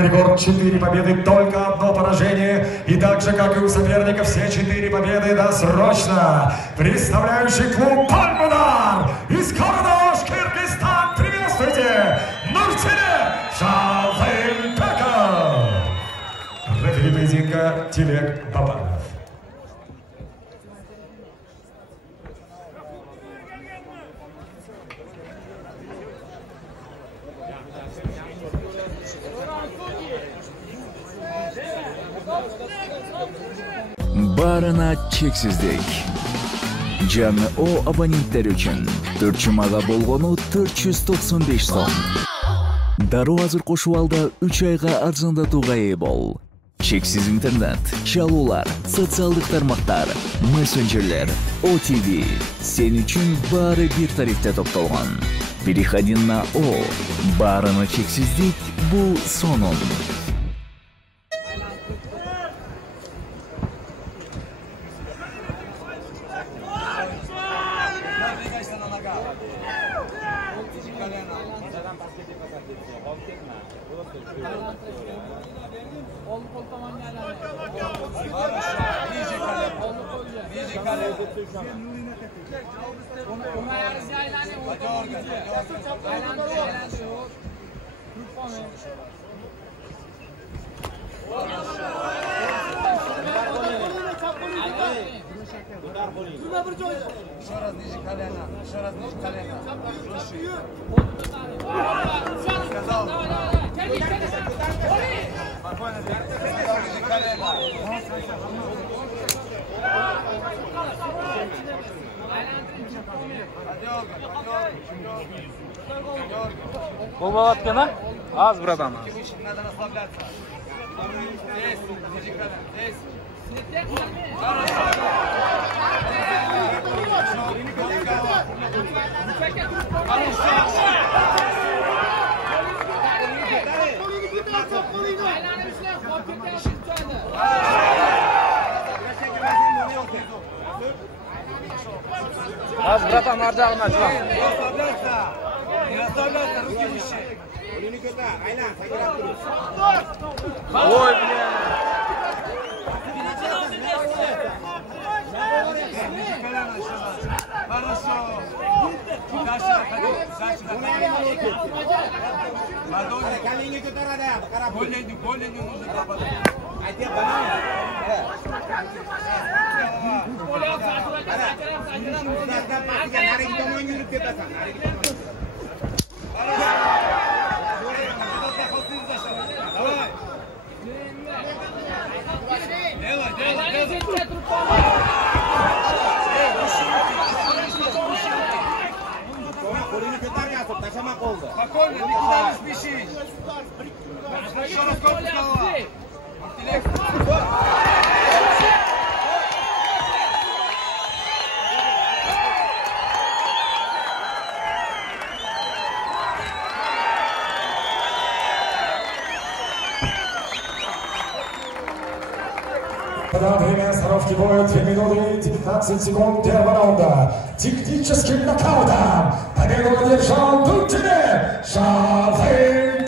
Персональный рекорд 4 победы, только одно поражение. И так же, как и у соперника, все 4 победы досрочно. Представляющий клуб «Пальмудар» из города Кыргызстан. Приветствуйте, Нуртеле Шалфеймбеков. Рефери поединка Тилек Бабанов. Барына чексиздик. Жаңы О абоненттер үчүн 4 жумага болгону 495 сом. Дароо азыр кошуп алда 3 айга арзандатууга ээ бол. Чексиз интернет, чалуулар, социалдык тармактар, мессенджерлер, OTV. Сен үчүн баары бир тарифте топтолгон. Переходи на О. Барына чексиздик бул сонун. Еще раз ниже колено, еще раз ниже колено. Сказал. Спокойно, ниже колено. Бұл балаткен, а? Аз, братан. Надо расслабляться. Здесь, ниже колено, здесь. Аз, братан, аржағына жылам. Не расслабляйся, руки выше. Ой, бля. Хорошо. Дальше доходи. Дальше доходи. Ладони. Более не нужно попадать. Спокойно, никуда не спеши. Еще раз корпус голова. Время остановки боя 2 минуты 19 секунд первого раунда. Техническим нокаутом победу одержал Нуртеле Шалфеймбеков.